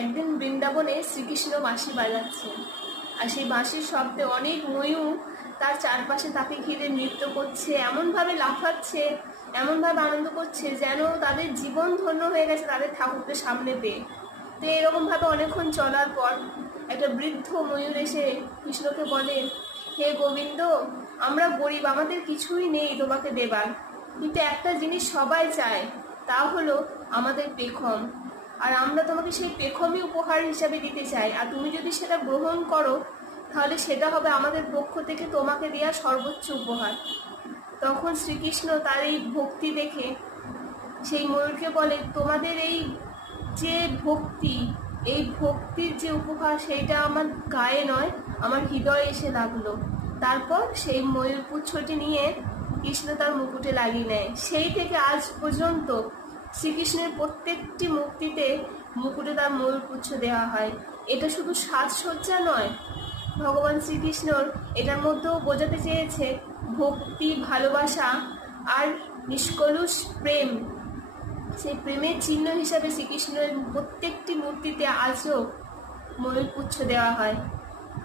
একদিন বৃন্দাবনে শ্রীকৃষ্ণ বাঁশি বাজাচ্ছেন, আর সেই বাঁশির শব্দে অনেক ময়ূর তার চারপাশে তাকে ঘিরে নৃত্য করছে, এমনভাবে লাফাচ্ছে, এমনভাবে আনন্দ করছে যেন তাদের জীবন ধন্য হয়ে গেছে তাদের ঠাকুরকে সামনে পেয়ে। তো এরকমভাবে অনেকক্ষণ চলার পর একটা বৃদ্ধ ময়ূর এসে কৃষ্ণকে বলে, হে গোবিন্দ, আমরা গরিব, আমাদের কিছুই নেই তোমাকে দেবার, কিন্তু একটা জিনিস সবাই চায়, তা হলো আমাদের পেখম, আর আমরা তোমাকে সেই পেখমই উপহার হিসাবে দিতে চাই, আর তুমি যদি সেটা গ্রহণ করো তাহলে সেটা হবে আমাদের পক্ষ থেকে তোমাকে দেওয়া সর্বোচ্চ উপহার। তখন শ্রীকৃষ্ণ তার এই ভক্তি দেখে সেই ময়ূরকে বলে, তোমাদের এই যে ভক্তি, এই ভক্তির যে উপহার সেইটা আমার গায়ে নয়, আমার হৃদয়ে এসে লাগলো। তারপর সেই ময়ূর পুচ্ছটি নিয়ে কৃষ্ণ তার মুকুটে লাগিয়ে নেয়। সেই থেকে আজ পর্যন্ত শ্রীকৃষ্ণের প্রত্যেকটি মূর্তিতে মুকুটে তার ময়ূর পুচ্ছ দেওয়া হয়। এটা শুধু সাজসজ্জা নয়, ভগবান শ্রীকৃষ্ণর এটার মধ্যেও বোঝাতে চেয়েছে ভক্তি, ভালোবাসা আর নিষ্কলুষ প্রেম। সেই প্রেমের চিহ্ন হিসাবে শ্রীকৃষ্ণের প্রত্যেকটি মূর্তিতে আজও ময়ূর পুচ্ছ দেওয়া হয়।